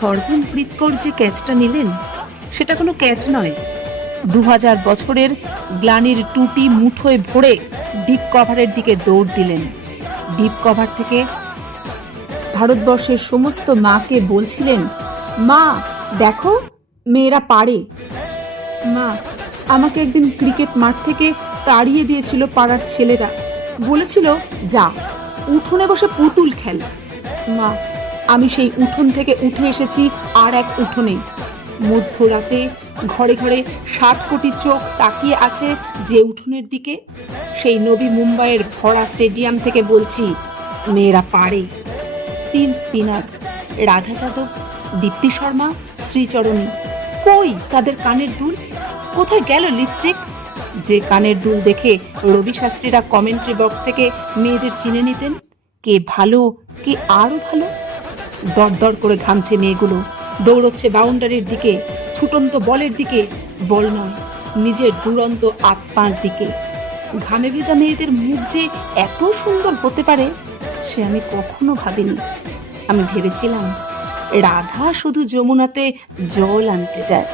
হরগুন প্রীতকর যে ক্যাচটা নিলেন সেটা কোনো ক্যাচ নয়। 2000 বছরের গ্লানির টুটি মুঠোয় ভরে ডিপ কভারের দিকে দৌড় দিলেন। ডিপ কভার থেকে ভারতবর্ষের সমস্ত মাকে বলছিলেন, মা দেখো, মেয়েরা পারে। মা, আমাকে একদিন ক্রিকেট মাঠ থেকে তাড়িয়ে দিয়েছিল পাড়ার ছেলেরা, বলেছিল যা উঠোনে বসে পুতুল খেল। মা, আমি সেই উঠোন থেকে উঠে এসেছি আর এক উঠোনে। মধ্যরাতে ঘরে ঘরে 60 কোটি চোখ তাকিয়ে আছে যে উঠোনের দিকে, সেই নবী মুম্বাইয়ের ভরা স্টেডিয়াম থেকে বলছি, মেয়েরা পারে। 3 স্পিনার, রাধা যাদব, দীপ্তি শর্মা, শ্রীচরণী, কই তাদের কানের দুল? কোথায় গেল লিপস্টিক? যে কানের দুল দেখে রবি শাস্ত্রীরা কমেন্ট্রি বক্স থেকে মেয়েদের চিনে নিতেন কে ভালো কে আরো ভালো। দরদর করে ঘামছে মেয়েগুলো, দৌড়চ্ছে বাউন্ডারির দিকে, ছুটন্ত বলের দিকে, বল নয় নিজের দুরন্ত আত্মার দিকে। ঘামে ভেজা মেয়েদের মুখ যে এত সুন্দর হতে পারে সে আমি কখনো ভাবিনি। আমি ভেবেছিলাম রাধা শুধু যমুনাতে জল আনতে যায়।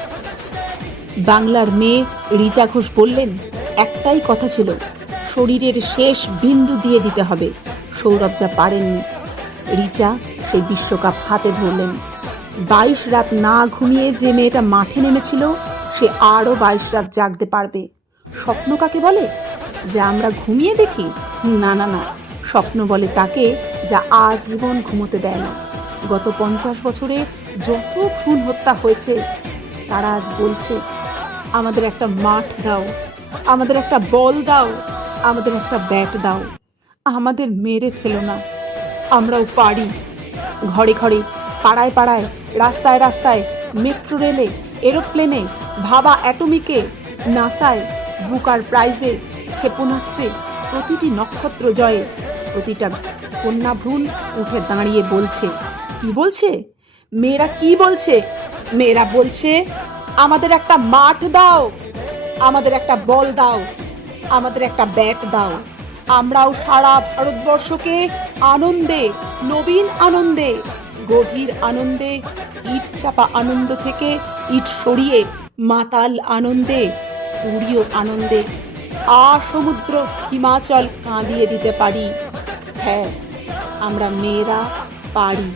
বাংলার মেয়ে রিচা ঘোষ বললেন, একটাই কথা ছিল, শরীরের শেষ বিন্দু দিয়ে দিতে হবে। সৌরভ যা পারেননি। রিচা সেই বিশ্বকাপ হাতে ধরলেন। 22 রাত না ঘুমিয়ে যে মেয়েটা মাঠে নেমেছিল সে আরো 22 রাত জাগতে পারবে। স্বপ্ন কাকে বলে? যা আমরা ঘুমিয়ে দেখি? না না না, স্বপ্ন বলে তাকে যা আজীবন ঘুমোতে দেয় না। গত 50 বছরে যত খুন হত্যা হয়েছে তারা আজ বলছে, আমাদের একটা মাঠ দাও, আমাদের একটা বল দাও, আমাদের একটা ব্যাট দাও, আমাদের মেরে ফেলো না, আমরাও পারি। ঘরে ঘরে, পাড়ায় পাড়ায়, রাস্তায় রাস্তায়, মেট্রো রেলে, এরোপ্লেনে, ভাবা অ্যাটমিকে, নাসায়, বুকার প্রাইজে, ক্ষেপণাস্ত্রে, প্রতিটি নক্ষত্র জয়ে, প্রতিটা কন্যা ভ্রূণ উঠে দাঁড়িয়ে বলছে, কি বলছে? মেয়েরা কি বলছে? মেয়েরা বলছে, আমাদের একটা মাঠ দাও, আমাদের একটা বল দাও, আমাদের একটা ব্যাট দাও। আমরাও সারা ভারতবর্ষকে আনন্দে, নবীন আনন্দে, গভীর আনন্দে, ইট চাপা আনন্দ থেকে ইট সরিয়ে মাতাল আনন্দে, তুরীয় আনন্দে সমুদ্র হিমাচল কাঁদিয়ে দিতে পারি। হ্যাঁ, আমরা মেয়েরা পারি।